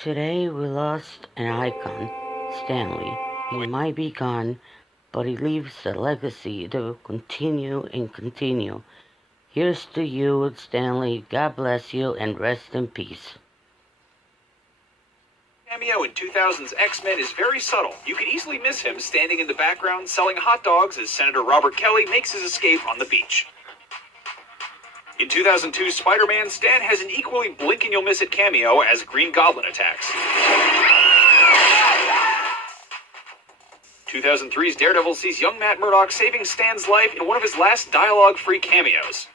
Today we lost an icon, Stan Lee. He might be gone, but he leaves a legacy that will continue and continue. Here's to you, Stan Lee. God bless you and rest in peace. Cameo in 2000's X-Men is very subtle. You could easily miss him standing in the background selling hot dogs as Senator Robert Kelly makes his escape on the beach. In 2002's Spider-Man, Stan has an equally blink-and-you'll-miss-it cameo as Green Goblin attacks. 2003's Daredevil sees young Matt Murdock saving Stan's life in one of his last dialogue-free cameos.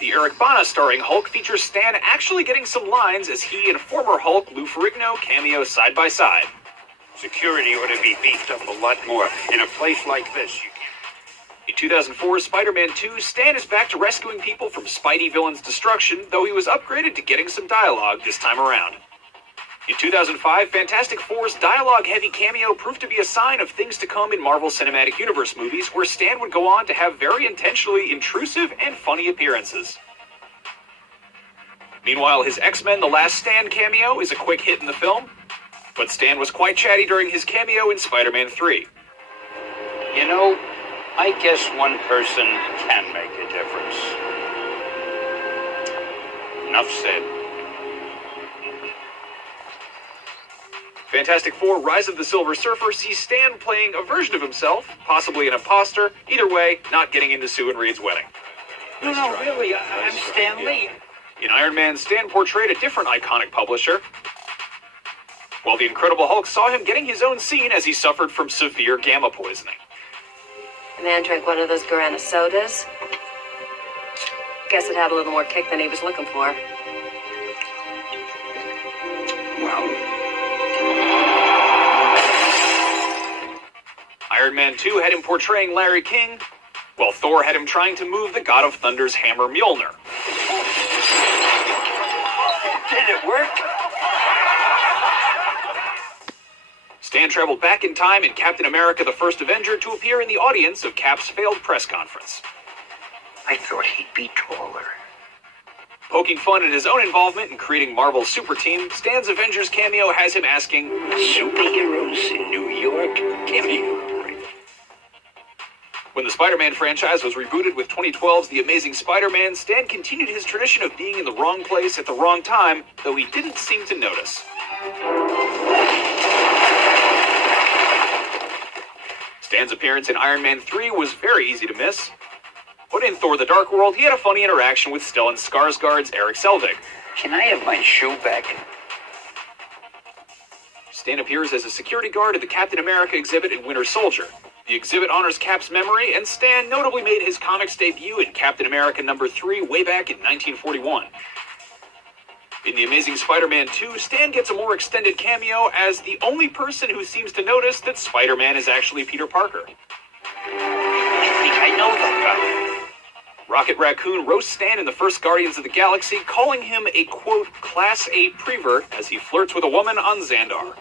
The Eric Bana starring Hulk features Stan actually getting some lines as he and former Hulk Lou Ferrigno cameo side by side. Security ought to be beefed up a lot more. In a place like this, you can't. In 2004's Spider-Man 2, Stan is back to rescuing people from Spidey villains' destruction, though he was upgraded to getting some dialogue this time around. In 2005, Fantastic Four's dialogue-heavy cameo proved to be a sign of things to come in Marvel Cinematic Universe movies, where Stan would go on to have very intentionally intrusive and funny appearances. Meanwhile, his X-Men The Last Stand cameo is a quick hit in the film, but Stan was quite chatty during his cameo in Spider-Man 3. You know, I guess one person can make a difference. Enough said. Fantastic Four Rise of the Silver Surfer sees Stan playing a version of himself, possibly an imposter. Either way, not getting into Sue and Reed's wedding. No, really, I'm Stan Lee. In Iron Man, Stan portrayed a different iconic publisher, while the Incredible Hulk saw him getting his own scene as he suffered from severe gamma poisoning. The man drank one of those Guarana sodas. Guess it had a little more kick than he was looking for. Well, Iron Man 2 had him portraying Larry King, while Thor had him trying to move the God of Thunder's hammer Mjolnir. did it work? Stan traveled back in time in Captain America the First Avenger to appear in the audience of Cap's failed press conference. I thought he'd be taller. Poking fun at his own involvement in creating Marvel's super team, Stan's Avengers cameo has him asking, Superheroes in New York? Give me a break. When the Spider-Man franchise was rebooted with 2012's The Amazing Spider-Man, Stan continued his tradition of being in the wrong place at the wrong time, though he didn't seem to notice. Stan's appearance in Iron Man 3 was very easy to miss. But in Thor: The Dark World, he had a funny interaction with Stellan Skarsgård's Erik Selvig. Can I have my shoe back? Stan appears as a security guard at the Captain America exhibit in Winter Soldier. The exhibit honors Cap's memory, and Stan notably made his comics debut in Captain America #3 way back in 1941. In The Amazing Spider-Man 2, Stan gets a more extended cameo as the only person who seems to notice that Spider-Man is actually Peter Parker. I think I know that guy. Rocket Raccoon roasts Stan in the first Guardians of the Galaxy, calling him a, quote, Class A prevert as he flirts with a woman on Xandar.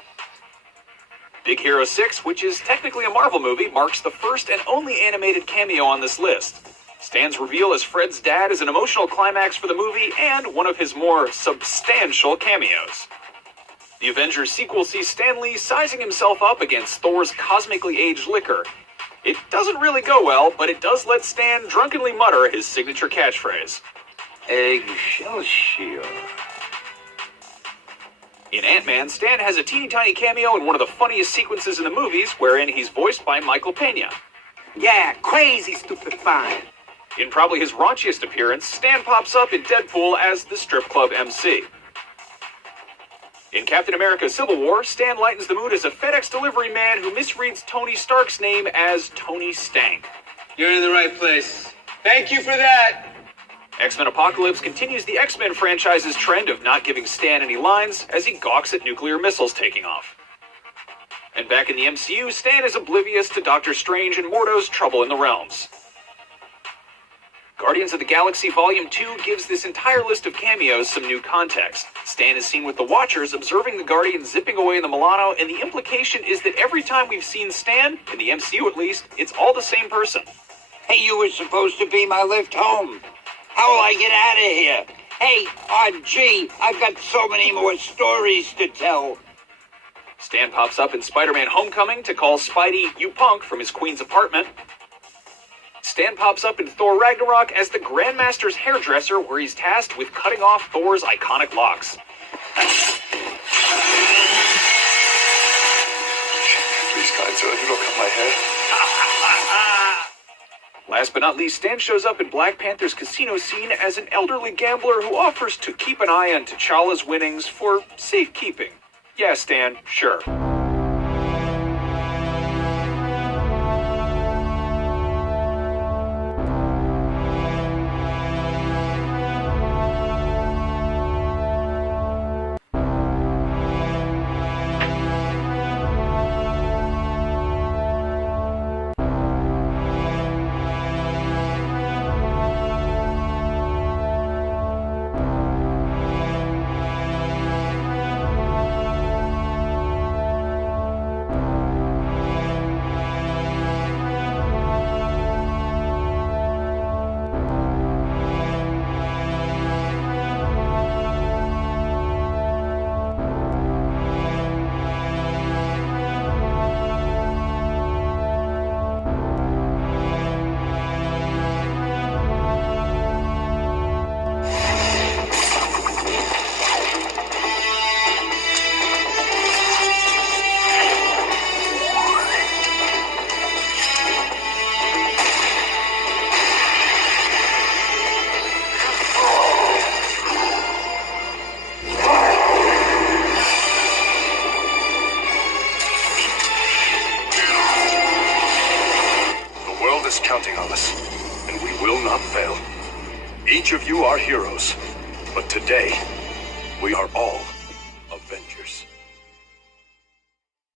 Big Hero 6, which is technically a Marvel movie, marks the first and only animated cameo on this list. Stan's reveal as Fred's dad is an emotional climax for the movie and one of his more substantial cameos. The Avengers sequel sees Stan Lee sizing himself up against Thor's cosmically aged liquor. It doesn't really go well, but it does let Stan drunkenly mutter his signature catchphrase. Eggshell shield. In Ant-Man, Stan has a teeny-tiny cameo in one of the funniest sequences in the movies, wherein he's voiced by Michael Pena. Yeah, crazy stupid fine. In probably his raunchiest appearance, Stan pops up in Deadpool as the strip club MC. In Captain America Civil War, Stan lightens the mood as a FedEx delivery man who misreads Tony Stark's name as Tony Stank. You're in the right place. Thank you for that. X-Men Apocalypse continues the X-Men franchise's trend of not giving Stan any lines as he gawks at nuclear missiles taking off. And back in the MCU, Stan is oblivious to Doctor Strange and Mordo's trouble in the realms. Guardians of the Galaxy Volume 2 gives this entire list of cameos some new context. Stan is seen with the Watchers observing the Guardians zipping away in the Milano, and the implication is that every time we've seen Stan, in the MCU at least, it's all the same person. Hey, you were supposed to be my lift home. How will I get out of here? Hey, gee, I've got so many more stories to tell. Stan pops up in Spider-Man Homecoming to call Spidey, "You punk," from his queen's apartment. Stan pops up in Thor Ragnarok as the Grandmaster's hairdresser, where he's tasked with cutting off Thor's iconic locks. Please, kind sir, do not cut my hair. Last but not least, Stan shows up in Black Panther's casino scene as an elderly gambler who offers to keep an eye on T'Challa's winnings for safekeeping. Yeah, Stan, sure. Counting on us, and we will not fail. Each of you are heroes, but today, we are all